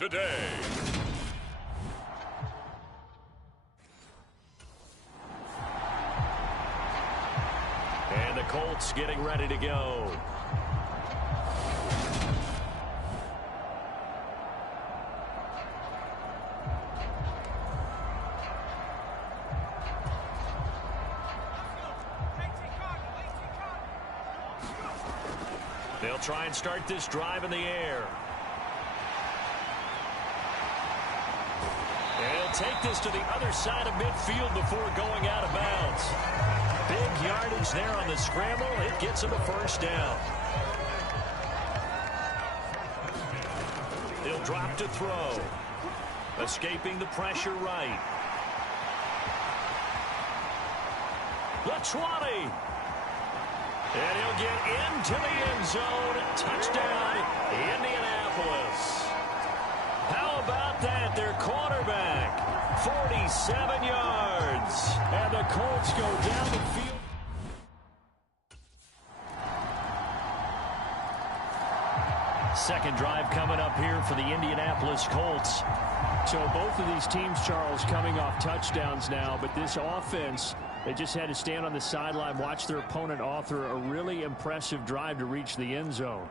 today. And the Colts getting ready to go. They'll try and start this drive in the air. And he'll take this to the other side of midfield before going out of bounds. Big yardage there on the scramble. It gets him a first down. He'll drop to throw. Escaping the pressure right. The 20. And he'll get into the end zone. Touchdown, Indianapolis. How about that? Their quarterback, 47 yards. And the Colts go down the field. Second drive coming up here for the Indianapolis Colts. So both of these teams, Charles, coming off touchdowns now, but this offense, they just had to stand on the sideline, watch their opponent author a really impressive drive to reach the end zone.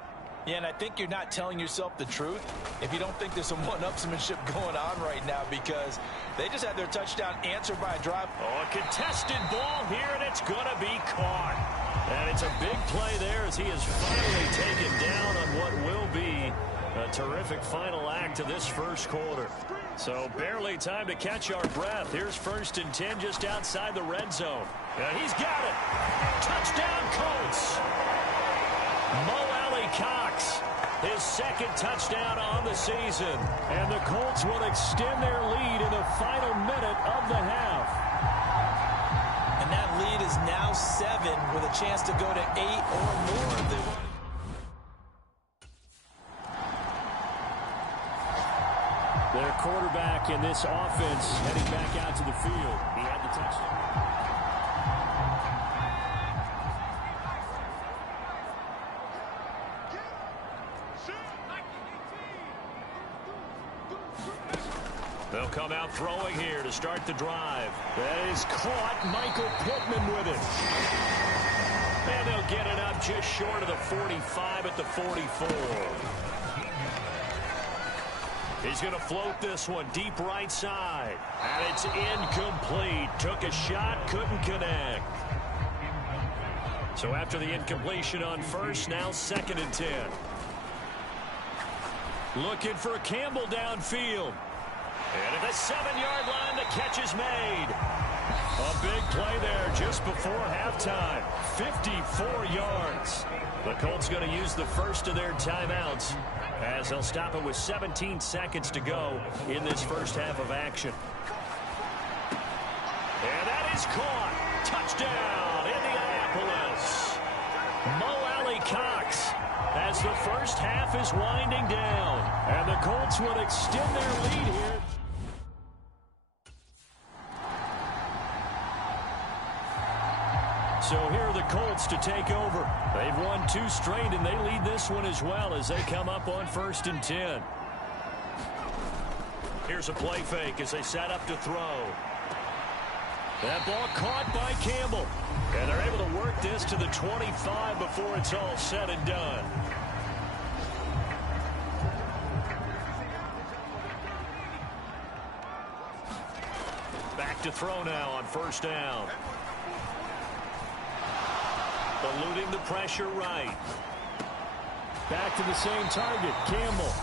Yeah, and I think you're not telling yourself the truth if you don't think there's some one-upsmanship going on right now, because they just had their touchdown answered by a drive. Oh, a contested ball here, and it's going to be caught. And it's a big play there as he is finally taken down on what will be a terrific final act to this first quarter. So barely time to catch our breath. Here's 1st and 10 just outside the red zone. And he's got it. Touchdown, Colts. Cox, his second touchdown on the season. And the Colts will extend their lead in the final minute of the half. And that lead is now 7 with a chance to go to 8 or more if they want. Their quarterback in this offense heading back out to the field. He had the touchdown. They'll come out throwing here to start the drive. That is caught. Michael Pittman with it. And they'll get it up just short of the 45 at the 44. He's going to float this one deep right side. And it's incomplete. Took a shot, couldn't connect. So after the incompletion on first, now 2nd and 10. Looking for Campbell downfield. And at the 7-yard line, the catch is made. A big play there just before halftime. 54 yards. The Colts going to use the first of their timeouts as they'll stop it with 17 seconds to go in this first half of action. And that is caught. Touchdown, Indianapolis. Cox as the first half is winding down. And the Colts would extend their lead here. So here are the Colts to take over. They've won 2 straight, and they lead this one as well as they come up on 1st and 10. Here's a play fake as they set up to throw. That ball caught by Campbell. And they're able to work this to the 25 before it's all said and done. Back to throw now on 1st down. Eluding the pressure right. Back to the same target, Campbell.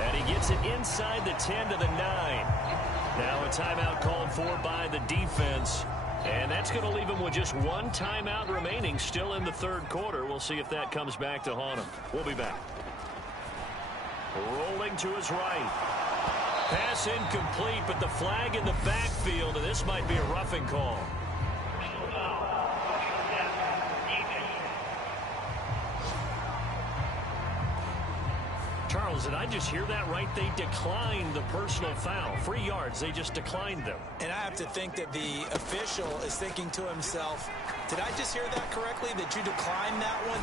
And he gets it inside the 10 to the 9. Now a timeout called for by the defense. And that's going to leave him with just 1 timeout remaining still in the 3rd quarter. We'll see if that comes back to haunt him. We'll be back. Rolling to his right. Pass incomplete, but the flag in the backfield, and this might be a roughing call. Charles, Charles, did I just hear that right? They declined the personal foul. 3 yards, they just declined them. And I have to think that the official is thinking to himself, did I just hear that correctly, that you declined that one?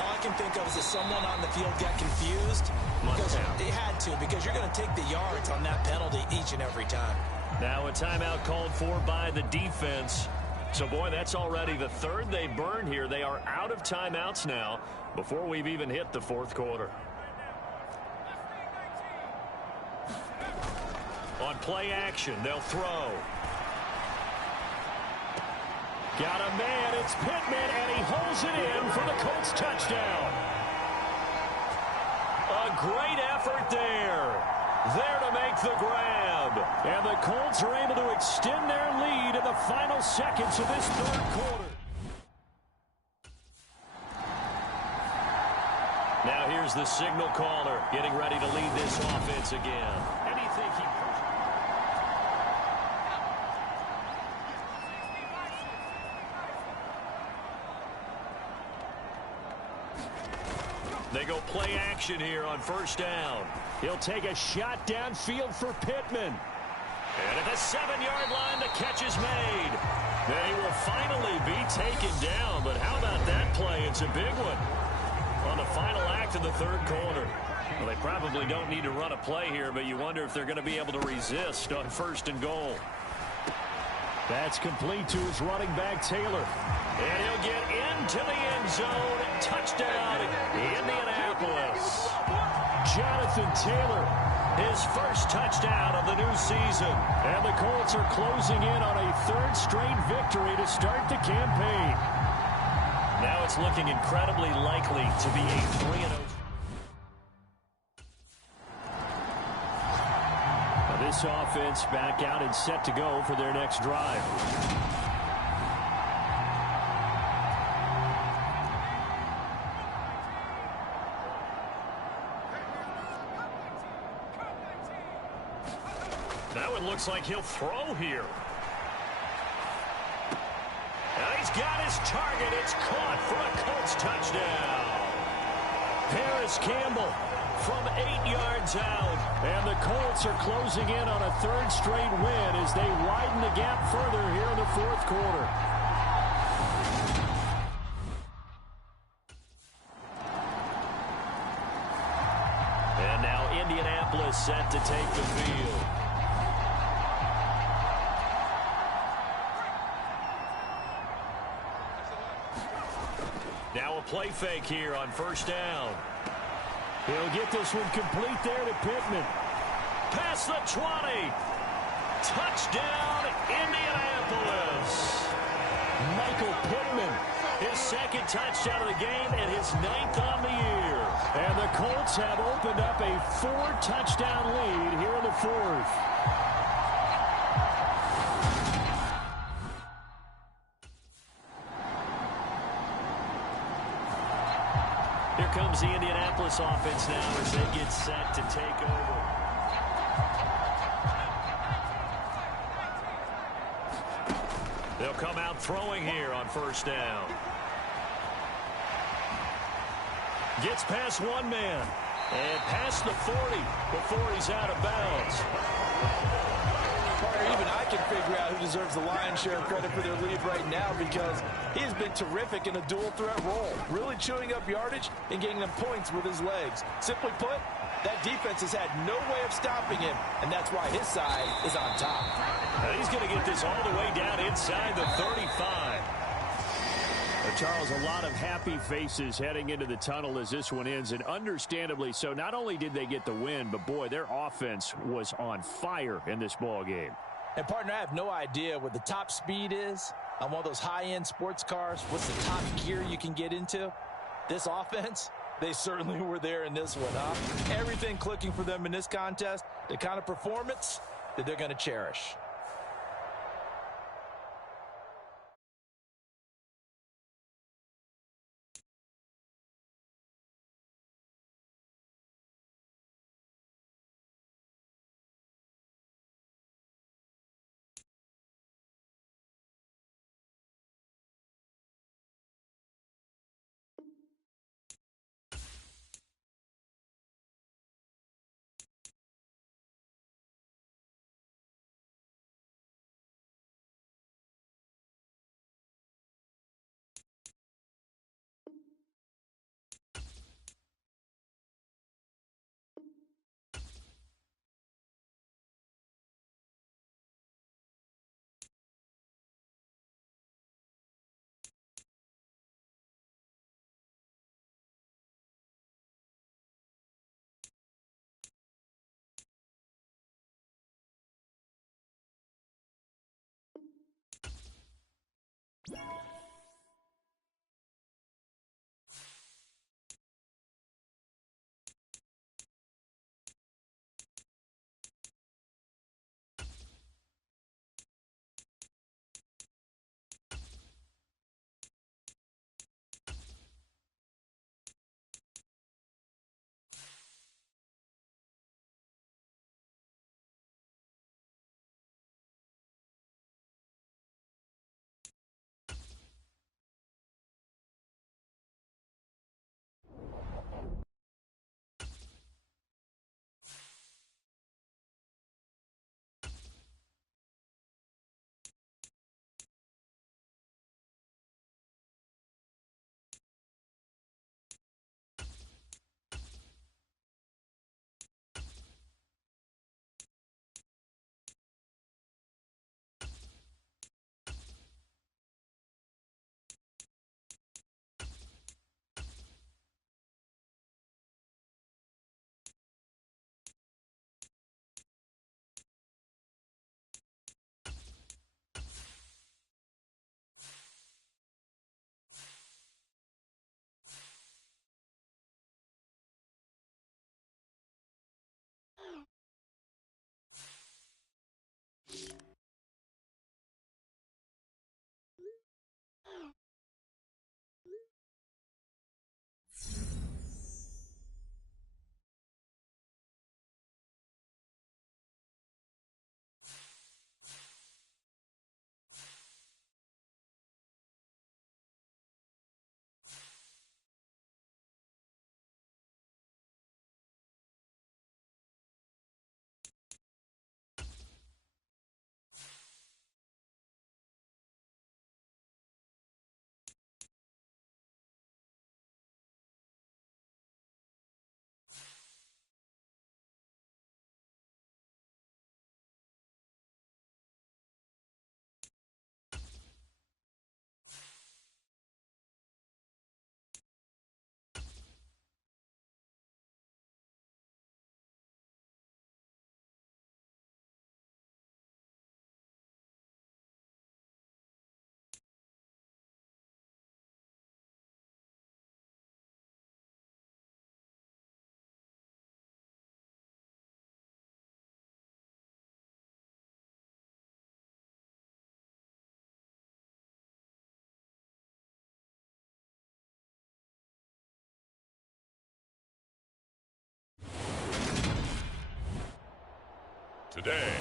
All I can think of is that someone on the field got confused. Because they had to, because you're going to take the yards on that penalty each and every time. Now a timeout called for by the defense. So, boy, that's already the third they burned here. They are out of timeouts now before we've even hit the fourth quarter. On play action, they'll throw. Got a man, it's Pittman, and he holds it in for the Colts touchdown. A great effort there. There to make the grab. And the Colts are able to extend their lead in the final seconds of this third quarter. Now here's the signal caller getting ready to lead this offense again. Anything he... They go play action here on first down. He'll take a shot downfield for Pittman. And at the 7-yard line, the catch is made. They will finally be taken down, but how about that play? It's a big one on the final act of the third quarter. Well, they probably don't need to run a play here, but you wonder if they're going to be able to resist on first and goal. That's complete to his running back, Taylor. And he'll get into the end zone. Touchdown, Indianapolis. Jonathan Taylor, his first touchdown of the new season. And the Colts are closing in on a third straight victory to start the campaign. Now it's looking incredibly likely to be a 3-0. This offense back out and set to go for their next drive. Now it looks like he'll throw here. And he's got his target. It's caught for a Colts touchdown. Paris Campbell from 8 yards out. And the Colts are closing in on a third straight win as they widen the gap further here in the fourth quarter. And now Indianapolis set to take the field. Now a play fake here on first down. He'll get this one complete there to Pittman. Past the 20. Touchdown, Indianapolis. Michael Pittman. His second touchdown of the game and his 9th on the year. And the Colts have opened up a 4-touchdown lead here in the fourth. Here comes the Indianapolis offense now as they get set to take over. They'll come out throwing here on first down. Gets past one man and past the 40 before he's out of bounds. Even I can figure out who deserves the lion's share of credit for their lead right now, because he has been terrific in a dual threat role, really chewing up yardage and getting them points with his legs. Simply put, that defense has had no way of stopping him, and that's why his side is on top. Now he's going to get this all the way down inside the 35. Charles, a lot of happy faces heading into the tunnel as this one ends, and understandably so. Not only did they get the win, but boy, their offense was on fire in this ball game. And partner, I have no idea what the top speed is on one of those high-end sports cars. What's the top gear you can get into? This offense, they certainly were there in this one, huh? Everything clicking for them in this contest, the kind of performance that they're going to cherish. today.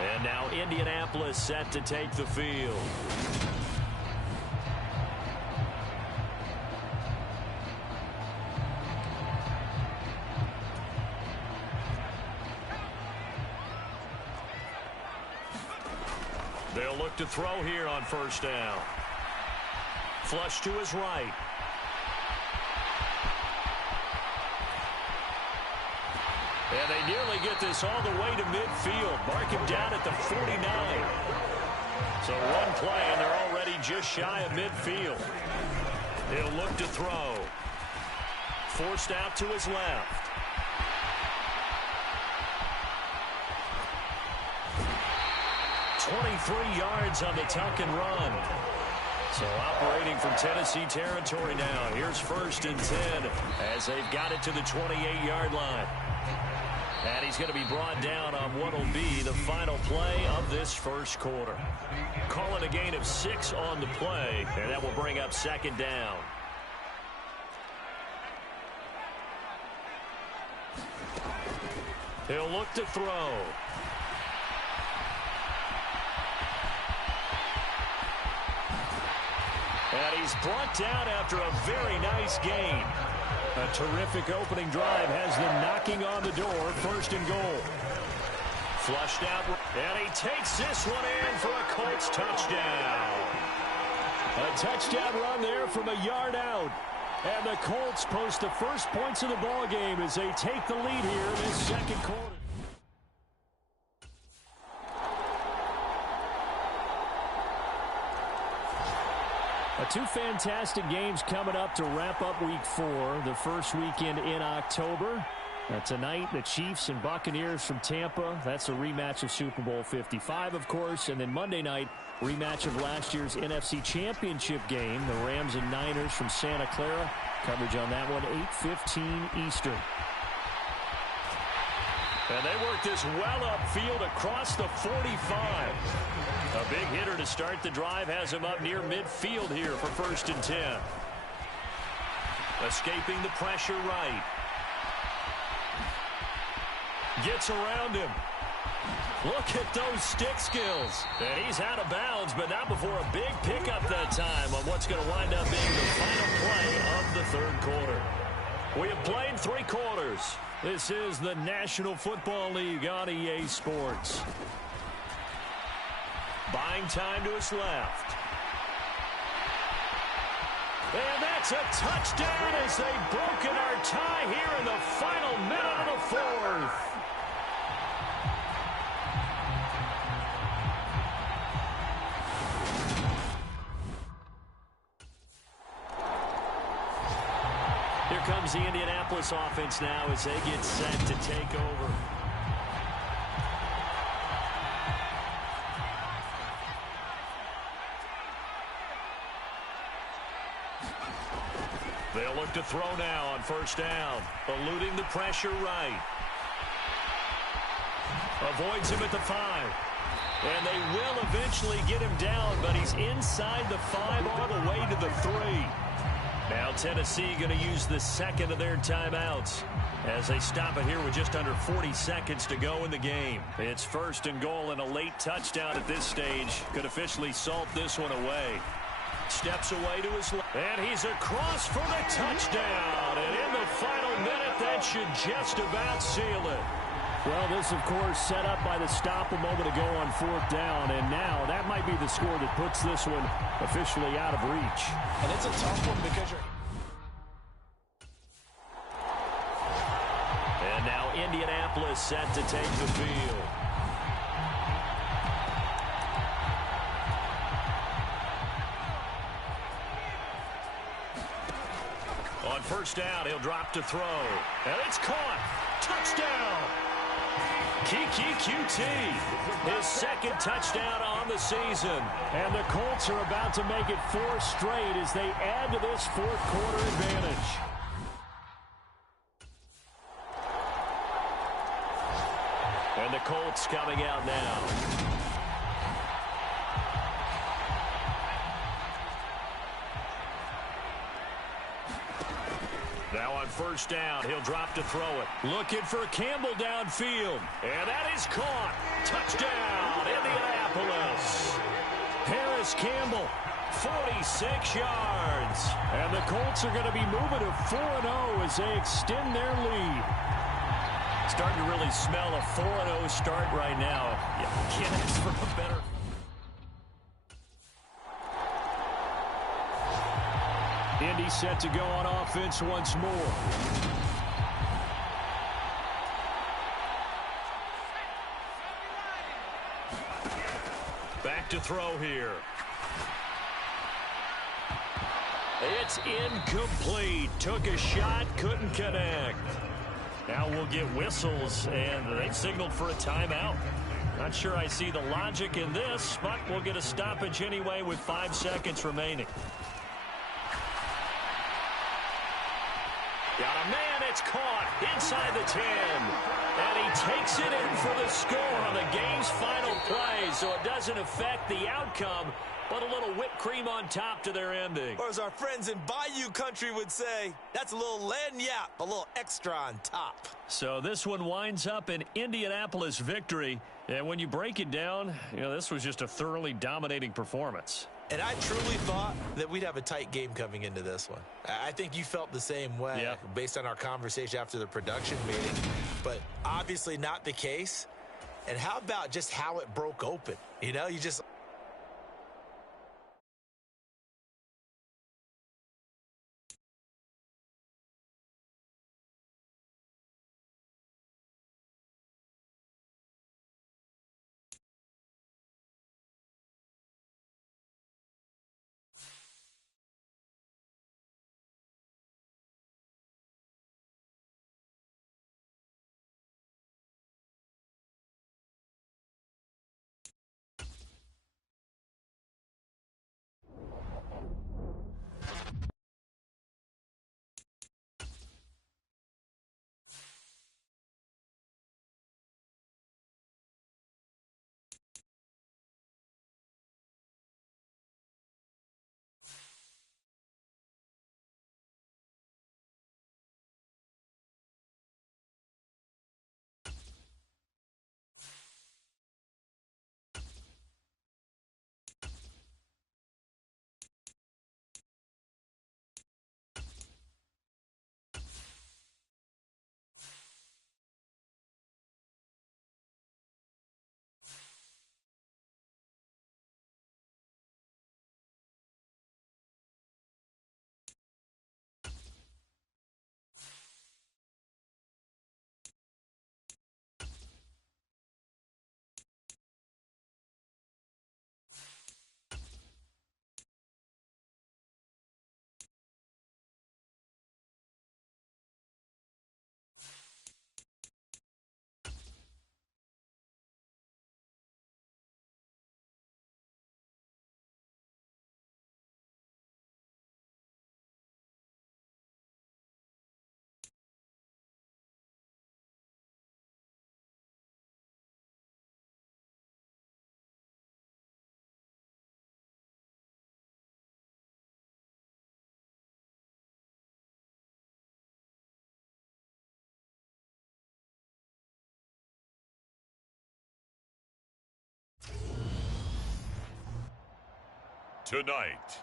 And now Indianapolis set to take the field. They'll look to throw here on first down. Flush to his right. And they nearly get this all the way to midfield. Mark him down at the 49. So one play, and they're already just shy of midfield. He'll look to throw. Forced out to his left. "23 yards on the tuck and run." So operating from Tennessee territory now. Here's 1st and 10 as they've got it to the 28-yard line. And he's going to be brought down on what will be the final play of this first quarter. Call it a gain of 6 on the play, and that will bring up 2nd down. He'll look to throw. And he's brought down after a very nice gain. A terrific opening drive has them knocking on the door. 1st and goal. Flushed out. And he takes this one in for a Colts touchdown. A touchdown run there from a yard out. And the Colts post the first points of the ball game as they take the lead here in this second quarter. Two fantastic games coming up to wrap up Week 4, the first weekend in October. Tonight, the Chiefs and Buccaneers from Tampa. That's a rematch of Super Bowl 55, of course. And then Monday night, rematch of last year's NFC Championship game, the Rams and Niners from Santa Clara. Coverage on that one, 8:15 Eastern. And they work this well upfield across the 45. A big hitter to start the drive has him up near midfield here for 1st and 10. Escaping the pressure right. Gets around him. Look at those stick skills. And he's out of bounds, but not before a big pickup that time on what's going to wind up being the final play of the 3rd quarter. We have played 3 quarters. This is the National Football League on EA Sports. Buying time to his left. And that's a touchdown as they've broken our tie here in the final minute of the 4th. Here comes the Indianapolis offense now as they get set to take over. They'll look to throw now on 1st down. Eluding the pressure right. Avoids him at the 5. And they will eventually get him down, but he's inside the 5 all the way to the 3. Now Tennessee going to use the 2nd of their timeouts as they stop it here with just under 40 seconds to go in the game. It's 1st and goal, and a late touchdown at this stage could officially salt this one away. Steps away to his left, and he's across for the touchdown. And in the final minute, that should just about seal it. Well, this, of course, set up by the stop a moment ago on 4th down, and now that might be the score that puts this one officially out of reach. And it's a tough one because you're... And now Indianapolis set to take the field. On 1st down, he'll drop to throw. And it's caught. Touchdown. QT, his 2nd touchdown on the season. And the Colts are about to make it 4 straight as they add to this 4th quarter advantage. And the Colts coming out now. Now on first down, he'll drop to throw it. Looking for Campbell downfield. And that is caught. Touchdown, Indianapolis. Harris Campbell, 46 yards. And the Colts are going to be moving to 4-0 as they extend their lead. Starting to really smell a 4-0 start right now. You can't ask for a better. Indy set to go on offense once more. Back to throw here. It's incomplete. Took a shot, couldn't connect. Now we'll get whistles, and they signaled for a timeout. Not sure I see the logic in this, but we'll get a stoppage anyway with 5 seconds remaining. Got a man, it's caught inside the 10. And he takes it in for the score on the game's final play, so it doesn't affect the outcome, but a little whipped cream on top to their ending. Or as our friends in Bayou country would say, that's a little lagniappe, a little extra on top. So this one winds up an Indianapolis victory. And when you break it down, this was just a thoroughly dominating performance. And I truly thought that we'd have a tight game coming into this one. I think you felt the same way based on our conversation after the production meeting. But obviously not the case. And how about just how it broke open? You just... Tonight,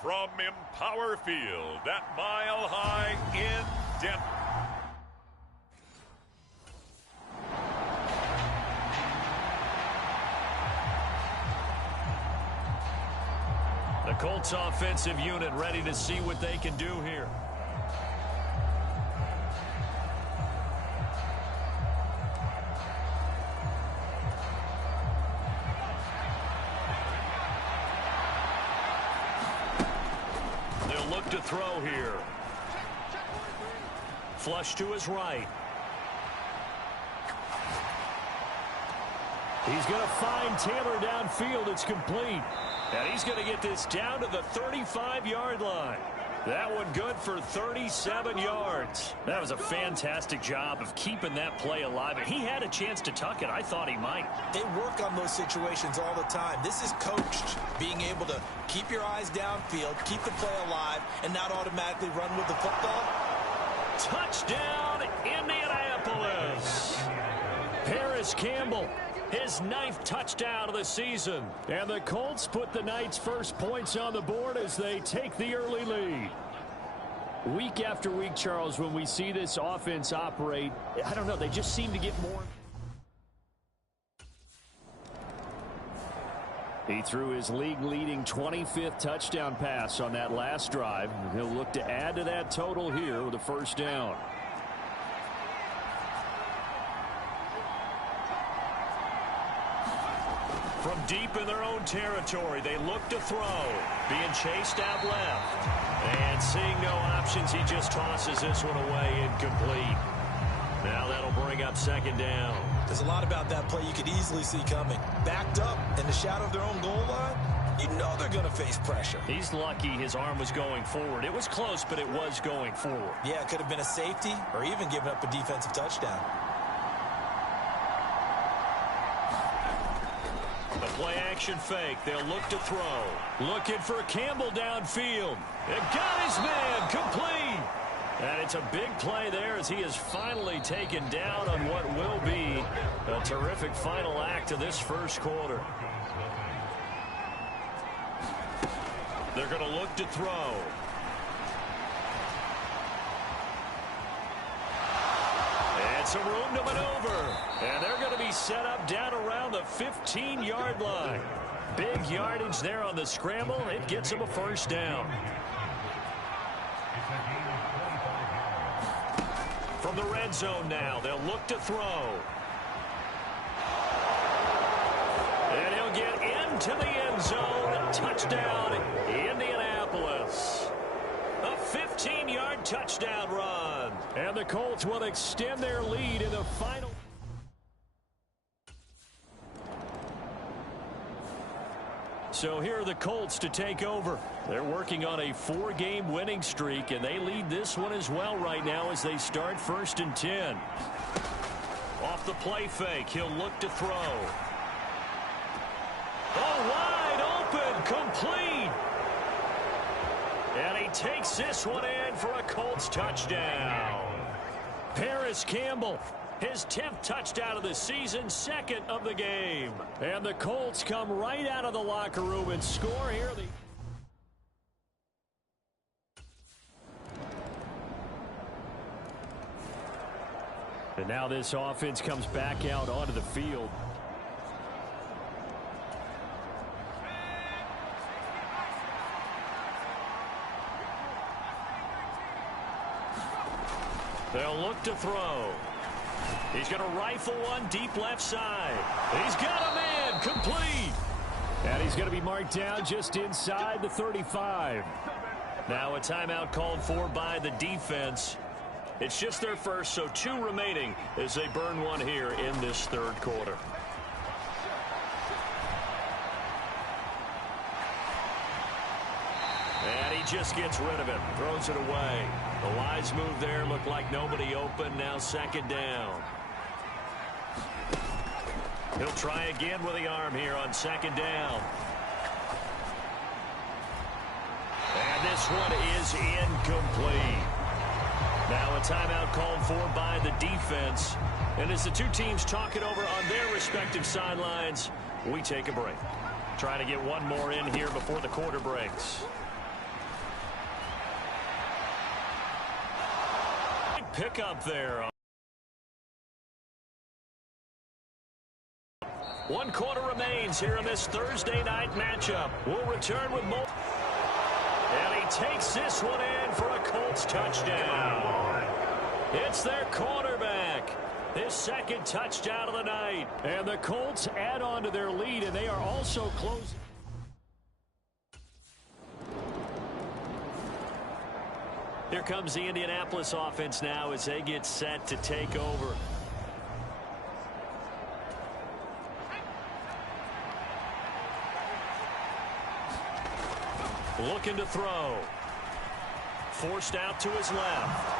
from Empower Field at Mile High in Denver. The Colts offensive unit ready to see what they can do here. To throw here. Flush to his right. He's going to find Taylor downfield. It's complete. And he's going to get this down to the 35-yard line. That one good for 37 yards. That was a fantastic job of keeping that play alive. He had a chance to tuck it. I thought he might. They work on those situations all the time. This is coached, being able to keep your eyes downfield, keep the play alive, and not automatically run with the football. Touchdown, Indianapolis. Paris Campbell, his 9th touchdown of the season. And the Colts put the Knights' first points on the board as they take the early lead. Week after week, Charles, when we see this offense operate, I don't know, they just seem to get more. He threw his league-leading 25th touchdown pass on that last drive. He'll look to add to that total here with a first down. From deep in their own territory, they look to throw. Being chased out left. And seeing no options, he just tosses this one away, incomplete. Now that'll bring up second down. There's a lot about that play you could easily see coming. Backed up in the shadow of their own goal line, you know they're going to face pressure. He's lucky his arm was going forward. It was close, but it was going forward. Yeah, it could have been a safety or even given up a defensive touchdown. The play-action fake. They'll look to throw. Looking for Campbell downfield. It got his man complete. And it's a big play there as he is finally taken down on what will be a terrific final act of this first quarter. They're going to look to throw. And some room to maneuver. And they're going to be set up down around the 15-yard line. Big yardage there on the scramble. It gets them a first down. From the red zone now, they'll look to throw. And he'll get into the end zone. Touchdown, Indianapolis. A 15-yard touchdown run. And the Colts will extend their lead in the final. So here are the Colts to take over. They're working on a 4-game winning streak, and they lead this one as well right now as they start 1st and 10. Off the play fake, he'll look to throw. Oh, wide open, complete. And he takes this one in for a Colts touchdown. Paris Campbell, his 10th touchdown of the season, 2nd of the game. And the Colts come right out of the locker room and score here. And now this offense comes back out onto the field. They'll look to throw. He's going to rifle one deep left side. He's got a man complete. And he's going to be marked down just inside the 35. Now a timeout called for by the defense. It's just their first, so 2 remaining as they burn one here in this 3rd quarter. And he just gets rid of it, throws it away. The wise move there, looked like nobody open, now 2nd down. He'll try again with the arm here on 2nd down. And this one is incomplete. Now a timeout called for by the defense. And as the 2 teams talk it over on their respective sidelines, we take a break. Trying to get one more in here before the quarter breaks. Pick up there. 1 quarter remains here in this Thursday night matchup. We'll return with more. And he takes this one in for a Colts touchdown. It's their quarterback. His 2nd touchdown of the night. And the Colts add on to their lead, and they are also closing. Here comes the Indianapolis offense now as they get set to take over. Looking to throw. forced out to his left.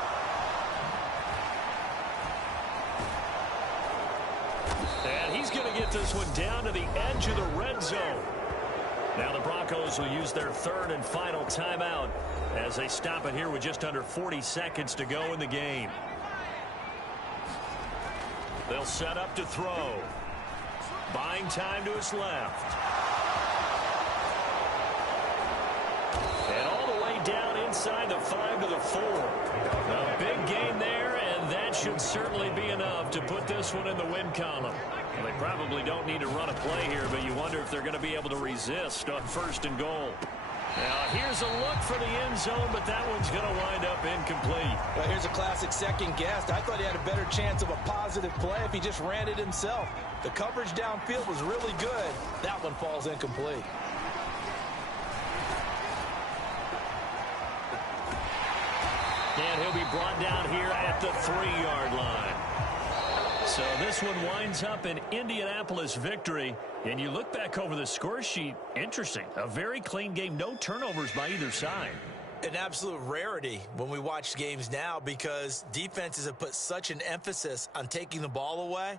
And he's going to get this one down to the edge of the red zone. Now the Broncos will use their third and final timeout as they stop it here with just under 40 seconds to go in the game. They'll set up to throw. Buying time to his left. And all the way down inside the 5 to the 4. A big gain there, and that should certainly be enough to put this one in the win column. Well, they probably don't need to run a play here, but you wonder if they're going to be able to resist on 1st and goal. Now, here's a look for the end zone, but that one's going to wind up incomplete. Well, here's a classic second guess. I thought he had a better chance of a positive play if he just ran it himself. The coverage downfield was really good. That one falls incomplete. And he'll be brought down here at the 3-yard line. So this one winds up an Indianapolis victory. And you look back over the score sheet, interesting. A very clean game, no turnovers by either side. An absolute rarity when we watch games now because defenses have put such an emphasis on taking the ball away.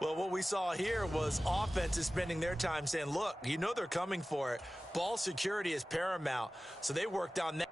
Well, what we saw here was offenses spending their time saying, look, you know they're coming for it. Ball security is paramount. So they worked on that.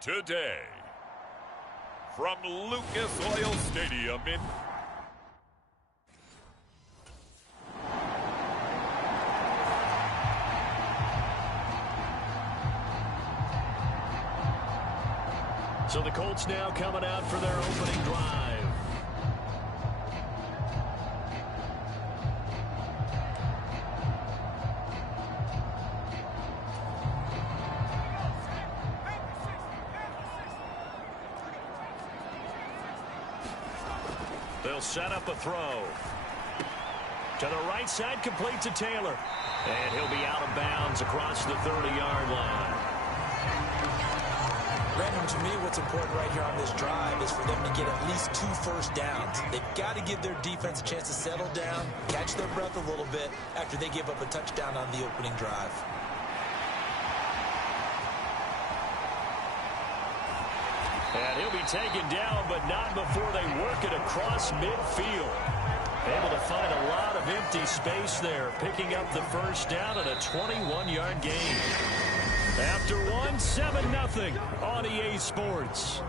Today, from Lucas Oil Stadium in So the Colts now coming out for their opening drive. They'll set up a throw. To the right side, complete to Taylor. And he'll be out of bounds across the 30-yard line. Brandon, to me, what's important right here on this drive is for them to get at least 2 first downs. They've got to give their defense a chance to settle down, catch their breath a little bit after they give up a touchdown on the opening drive. And he'll be taken down, but not before they work it across midfield. Able to find a lot of empty space there, picking up the first down and a 21-yard gain. After 7-0 on EA Sports.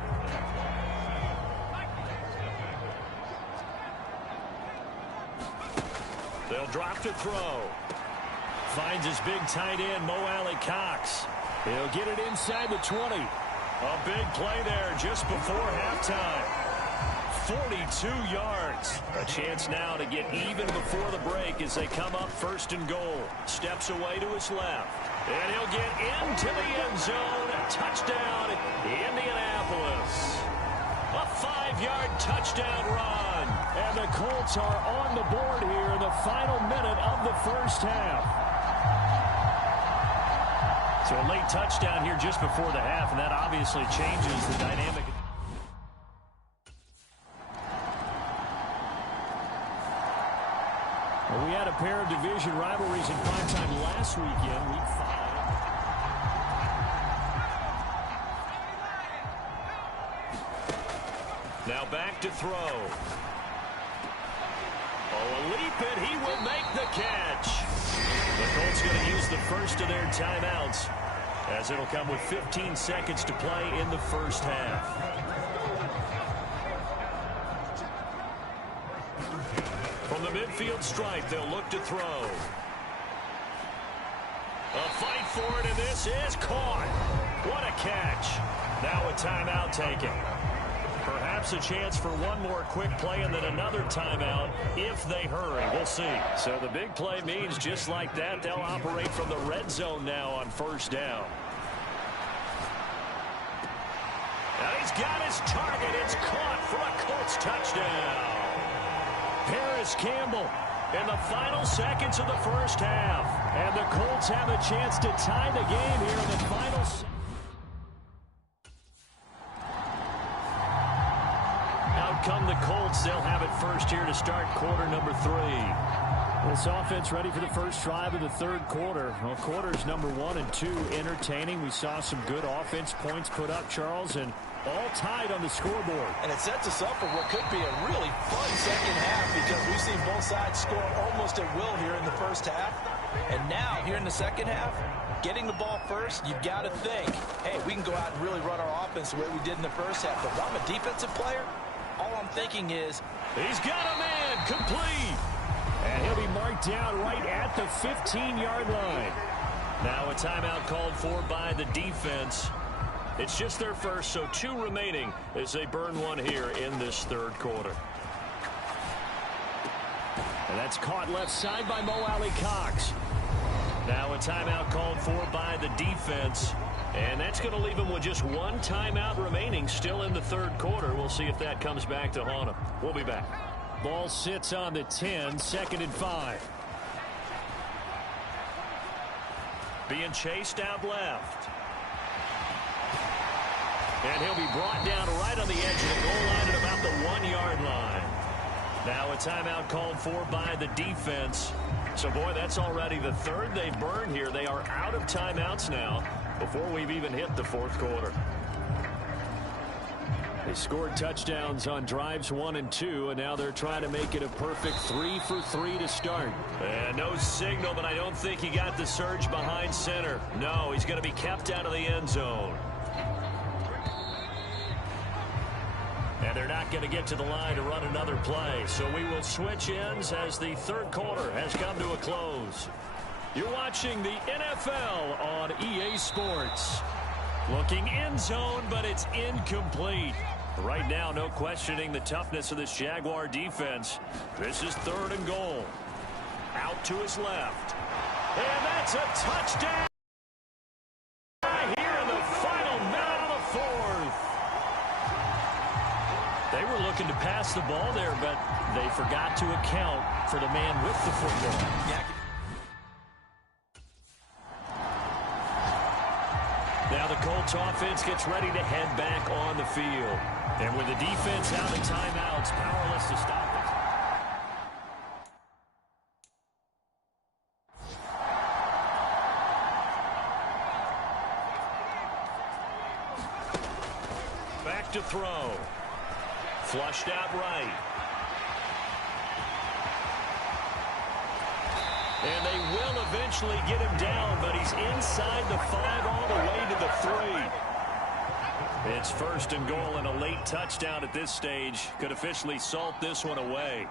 They'll drop to throw. Finds his big tight end, Mo Alley-Cox. He'll get it inside the 20. A big play there just before halftime. 42 yards. A chance now to get even before the break as they come up first and goal. Steps away to his left. And he'll get into the end zone. Touchdown, Indianapolis. A 5-yard touchdown run. And the Colts are on the board here in the final minute of the first half. So a late touchdown here just before the half, and that obviously changes the dynamic. Well, we had a pair of division rivalries in prime time last weekend. Week 5. Now back to throw. Oh, a leap, and he will make the catch. The Colts going to use the first of their timeouts, as it'll come with 15 seconds to play in the first half. From the midfield stripe, they'll look to throw. A fight for it, and this is caught. What a catch. Now a timeout taken. Perhaps a chance for one more quick play and then another timeout if they hurry. We'll see. So the big play means just like that, they'll operate from the red zone now on first down. Now he's got his target. It's caught for a Colts touchdown. Paris Campbell in the final seconds of the first half. And the Colts have a chance to tie the game here in the final seconds. Come the Colts. They'll have it first here to start quarter number 3. This offense ready for the first drive of the third quarter. Well, quarters number 1 and 2 entertaining. We saw some good offense points put up, Charles, and all tied on the scoreboard. And it sets us up for what could be a really fun second half because we've seen both sides score almost at will here in the first half. And now, here in the second half, getting the ball first, you've got to think, hey, we can go out and really run our offense the way we did in the first half. But if I'm a defensive player, all I'm thinking is, he's got a man, complete. And he'll be marked down right at the 15-yard line. Now a timeout called for by the defense. It's just their first, so 2 remaining as they burn one here in this third quarter. And that's caught left side by Mo Alley-Cox. Now a timeout called for by the defense. And that's going to leave him with just 1 timeout remaining still in the third quarter. We'll see if that comes back to haunt him. We'll be back. Ball sits on the 10, 2nd and 5. Being chased out left. And he'll be brought down right on the edge of the goal line at about the 1-yard line. Now a timeout called for by the defense. So, boy, that's already the third they've burned here. They are out of timeouts now before we've even hit the fourth quarter. They scored touchdowns on drives 1 and 2, and now they're trying to make it a perfect 3 for 3 to start. And no signal, but I don't think he got the surge behind center. No, he's going to be kept out of the end zone. going to get to the line to run another play. So we will switch ends as the third quarter has come to a close. You're watching the NFL on EA Sports. Looking end zone, but it's incomplete. Right now, no questioning the toughness of this Jaguar defense. This is 3rd and goal. Out to his left. And that's a touchdown here in the final minute of the 4th. They were looking to pass the ball there, but they forgot to account for the man with the football. Yeah. Now the Colts offense gets ready to head back on the field. And with the defense out of timeouts, powerless to stop it. Back to throw. Flushed out right. And they will eventually get him down, but he's inside the 5 all the way to the 3. It's 1st and goal, and a late touchdown at this stage could officially salt this one away.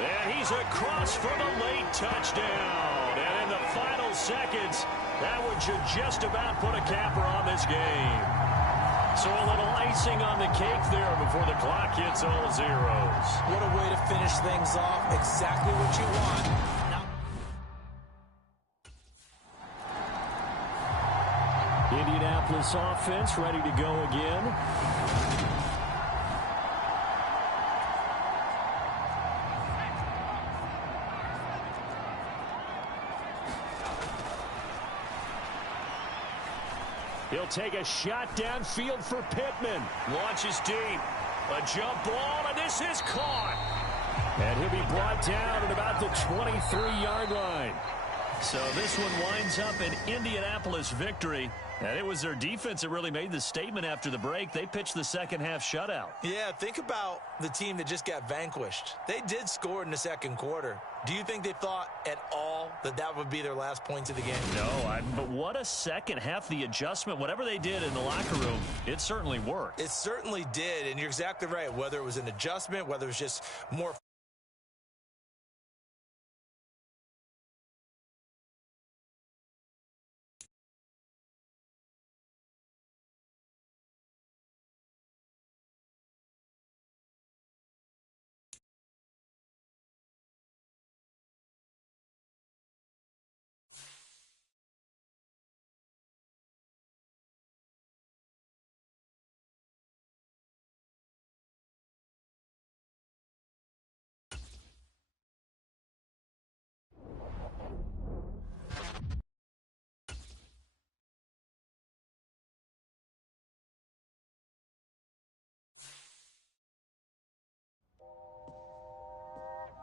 And he's across for the late touchdown. And in the final seconds, that would just about put a capper on this game. So a little icing on the cake there before the clock hits all zeros. What a way to finish things off. Exactly what you want. Indianapolis offense ready to go again. He'll take a shot downfield for Pittman. Launches deep. A jump ball, and this is caught. And he'll be brought down at about the 23-yard line. So this one winds up an Indianapolis victory. And it was their defense that really made the statement after the break. They pitched the second-half shutout. Yeah, think about the team that just got vanquished. They did score in the second quarter. Do you think they thought at all that that would be their last points of the game? No, but what a second half. The adjustment, whatever they did in the locker room, it certainly worked. It certainly did, and you're exactly right. Whether it was an adjustment, whether it was just more...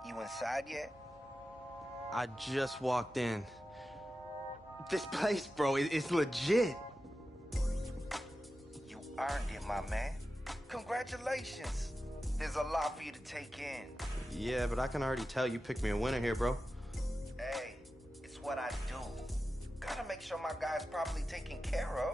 You inside yet? I just walked in. This place, bro, it's legit. You earned it, my man. Congratulations. There's a lot for you to take in. Yeah, but I can already tell you picked me a winner here, bro. Hey, it's what I do. Gotta make sure my guy's properly taken care of.